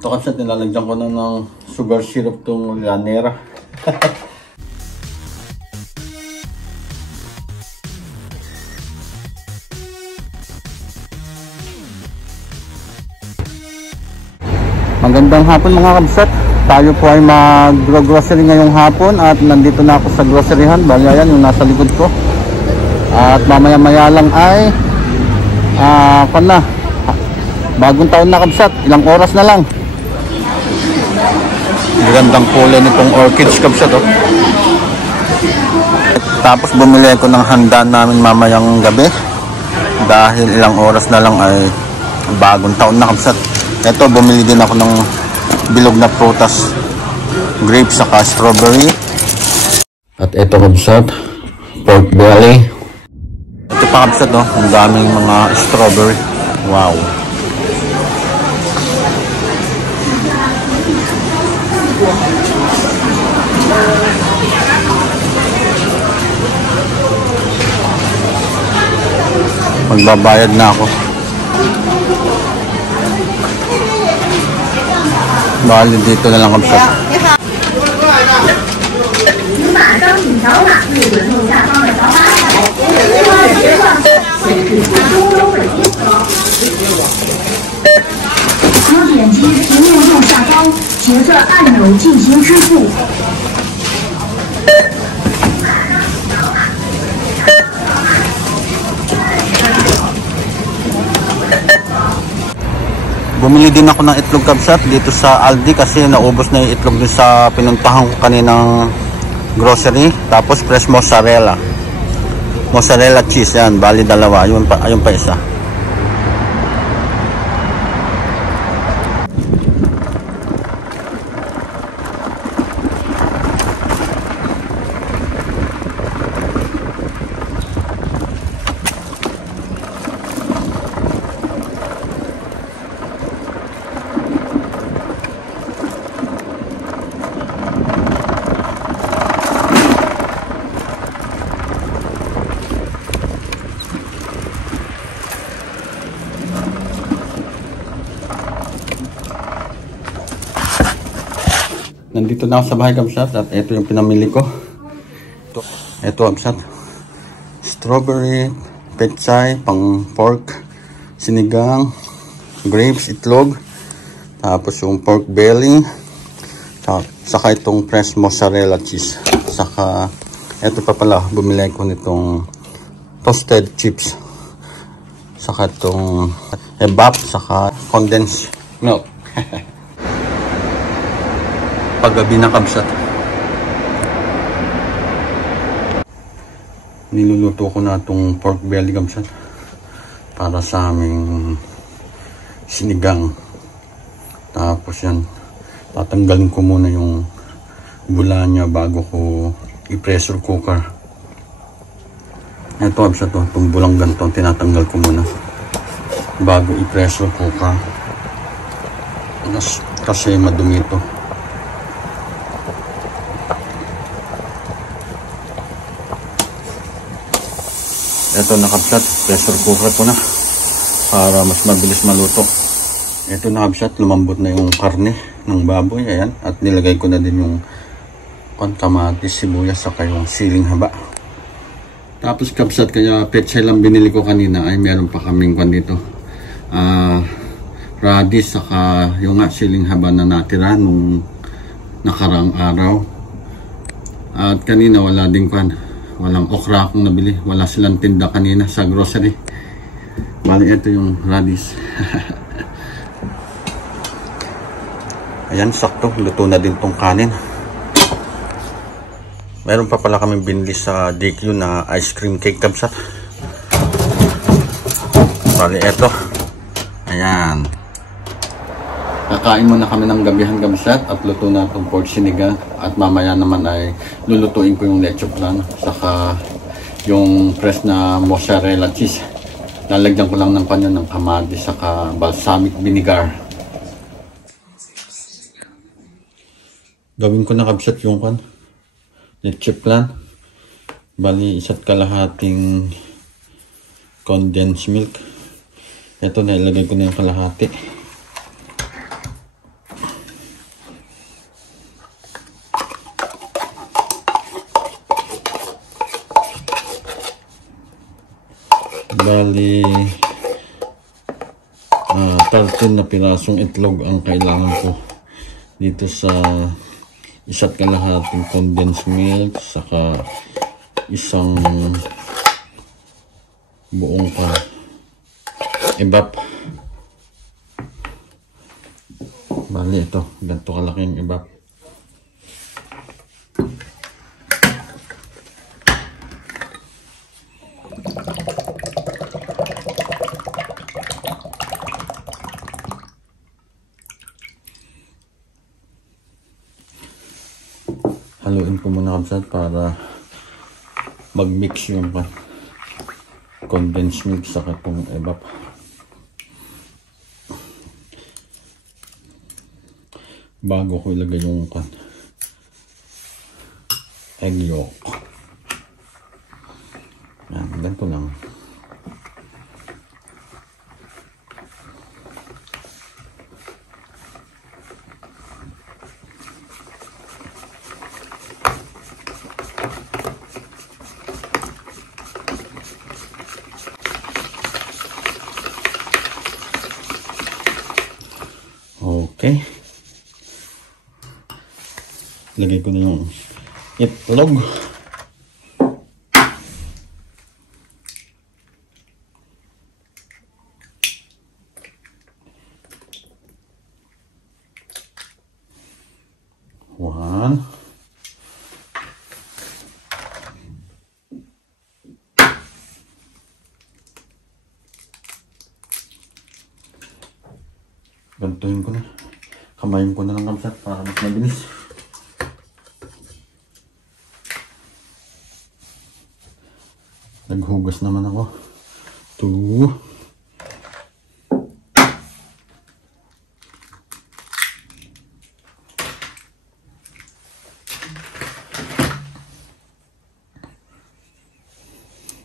Ito kasi nilalagyan ko na ng sugar syrup itong Llanera. Magandang hapon mga kabsat. Tayo po ay mag-grocery ngayong hapon at nandito na ako sa groceryhan. Bali yan yung nasa likod ko. At mamaya-maya lang ay bagong taon na kabsat. Ilang oras na lang. Magandang kulay nitong orchids kabsat oh. Tapos bumili ko ng handa namin mamayang gabi dahil ilang oras na lang ay bagong taon na kabsat. Ito bumili din ako ng bilog na prutas, grapes saka strawberry. At ito kabsat, pork belly. Ito pa kabsat oh, ang daming mga strawberry. Wow. Magbabayad na ako. Bali dito na lang kabsat. Bumili din ako ng itlog kabsat dito sa Aldi kasi naubos na yung itlog dun sa pinuntahan ko kaninang grocery. Tapos fresh mozzarella cheese yan, bali dalawa, ayun pa isa. Nandito na ako sa bahay kabsat at ito yung pinamili ko. Ito kabsat, strawberry, pechay, pang pork, sinigang, grapes, itlog, tapos yung pork belly, saka itong fresh mozzarella cheese, saka ito pa pala, bumili ko nitong toasted chips, saka itong ebap, saka condensed milk. Paggabi na kabsat, niluluto ko na itong pork belly kabsat para sa aming sinigang. Tapos yan, tatanggalin ko muna yung bula niya bago ko i-pressure cooker. Ito kabsat, itong bulang ganito tinatanggal ko muna bago i-pressure cooker kasi madumi ito. Ito na kabsat, pressure cooker ko na para mas mabilis maluto. Ito na kabsat, lumambot na yung karne ng baboy, ayan. At nilagay ko na din yung kamatis, sibuyas, saka yung siling haba. Tapos kabsat, kaya pechay lang binili ko kanina ay meron pa kaming kwan dito. Radish, saka yung siling haba na natira nung nakarang araw. At kanina wala din kwan. Walang okra akong nabili. Wala silang tinda kanina sa grocery. Bali, ito yung radish. Ayan, sakto. Luto na din tong kanin. Meron pa pala kami binili sa DQ na ice cream cake kabsat. Bali, ito. Ayan. Kakain muna kami ng gabihan kabsat at luto na itong pork sinigang. At mamaya naman ay lulutuin ko yung leche flan saka yung fresh na mozzarella cheese. Lalagyan ko lang ng kanya ng kamatis saka balsamic vinegar. Gawin ko na kabsat yung leche flan. Bali, 1 kalahating condensed milk. Ito na, ilagay ko na yung kalahati. Bali, 13 na pirasong itlog ang kailangan ko dito sa isa't kalahating condensed milk, saka isang buong ebap. Bali, ito, ganito kalaking ebap. Haluin ko muna kabsat para mag-mix yung condensed milk sa itong ebap. Bago ko ilagay yung egg yolk. Yan, ganito lang. Okay. Lagay ko na yung itlog. One. Gantuhin ko na. Kamayin ko na lang kabsat para mas mabilis. Naghugas naman ako. 2.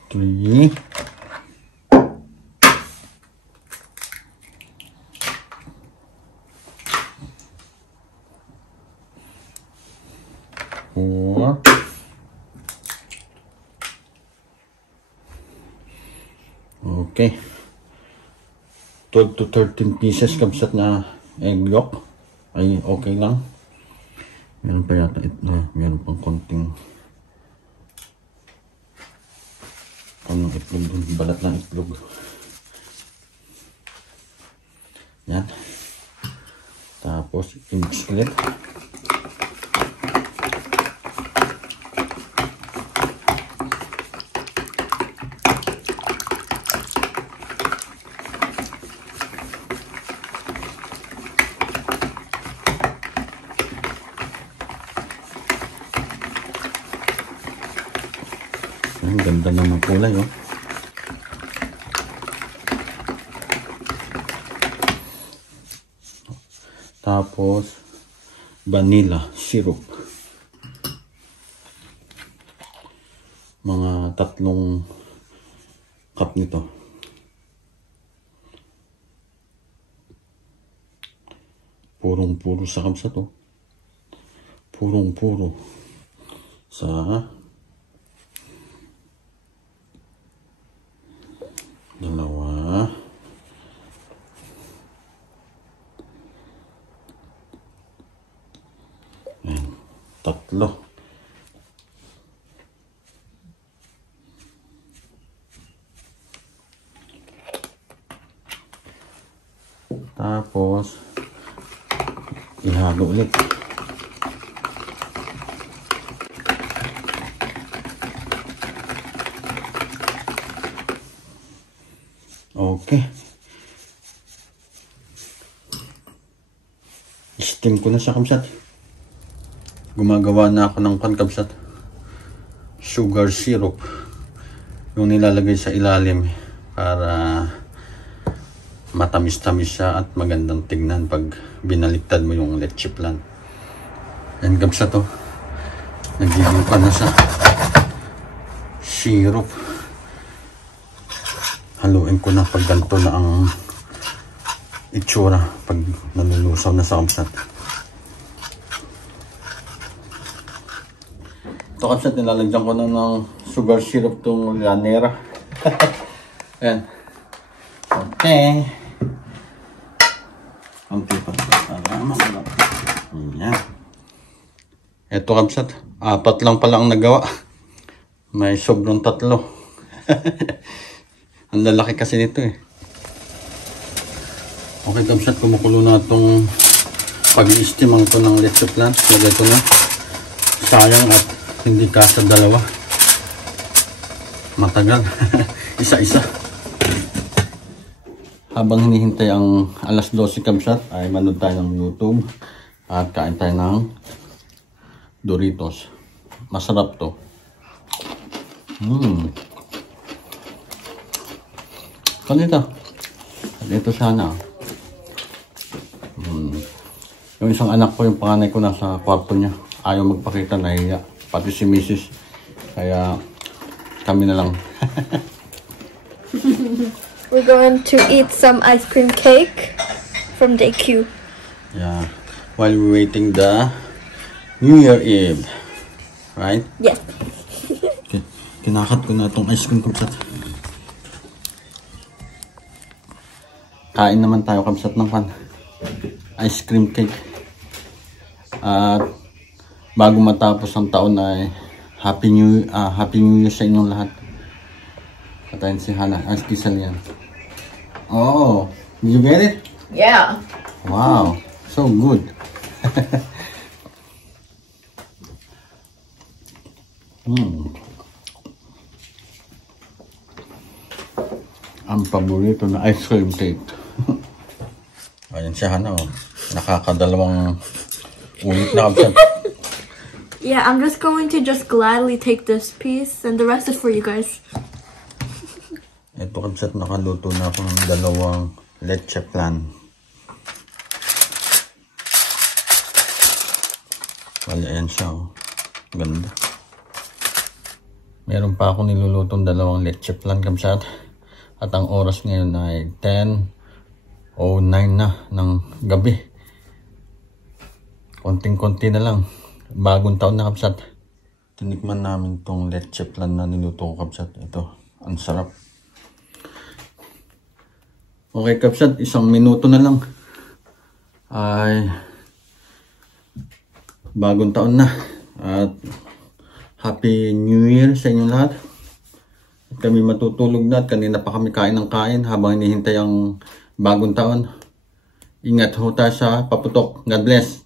Three. 4. Okay. 12 to 13 pieces kabsat na egg yolk. Ay, okay lang. Meron pa yata meron pang konting itlog dun. Balat ng itlog. Yan. Tapos, i-mix ulit. Ang ganda ng kulay, oh. Tapos, vanilla syrup. Mga 3 cup nito. Purong-puro sa kabsat, oh. Purong-puro sa dalawa. Ayan, 3. Tapos, ihalo ulit. Okay. Steam ko na siya kabsat. Gumagawa na ako ng kabsat. Sugar syrup. Yung nilalagay sa ilalim para matamis-tamis siya at magandang tignan pag binaliktad mo yung leche plan. Yan kabsat, oh. Nagiging pa na siya. Syrup. Haluin ko na pag ganito na ang itsura pag nalulusaw na sa kabsat. Ito kabsat, nilalagyan ko na ng sugar syrup itong Llanera. Ayan. konti. Konti pa. Para masarap. Yan. Ito kabsat. 4 lang pala ang nagawa. May sobrang 3. Ang lalaki kasi nito eh. Okay kabsat, kumukulo na itong pag-i-steam ko ng leche plan. Lagay ko na. Sayang at hindi kasya 2. Matagal. Isa-isa. Habang hinihintay ang alas 12 kabsat, ay manood tayo ng YouTube at kain tayo ng Doritos. Masarap to. Dito sana. Yung isang anak ko, yung panganay ko, nasa kwarto niya. Ayaw magpakita, nahiya. Pati si Mrs. Kaya kami na lang. We're going to eat some ice cream cake from DQ. Yeah. While we're waiting the New Year Eve. Right? Yes. Okay. Kinakat ko na itong ice cream kabsat. Kain naman tayo kabsat ng ice cream cake. At bago matapos ang taon ay Happy New Year sa inyong lahat. Patayin si Hana. Kisal yan. Oh, did you get it? Yeah. Wow, so good. Ang paborito na ice cream cake. Ayan siya, Hana. Oh. Nakakadalawang ulit na kabsat. Yeah, I'm just going to gladly take this piece and the rest is for you guys. Ito kabsat, nakaluto na ako ng 2 leche plan. Wala, ayan siya. Oh. Ganda. Meron pa ako nilulutong 2 leche plan kabsat. At ang oras ngayon ay 10:09 na ng gabi. Konting-konti na lang. Bagong taon na kabsat. Tinikman namin tong leche plan na niluto ko kabsat. Ito, ang sarap. Okay kabsat, 1 minuto na lang ay bagong taon na. At Happy New Year sa inyong lahat. At kami matutulog na at kanina pa kami kain ng kain habang hinihintay ang bagong taon. Ingat ho tayo sa paputok. God bless.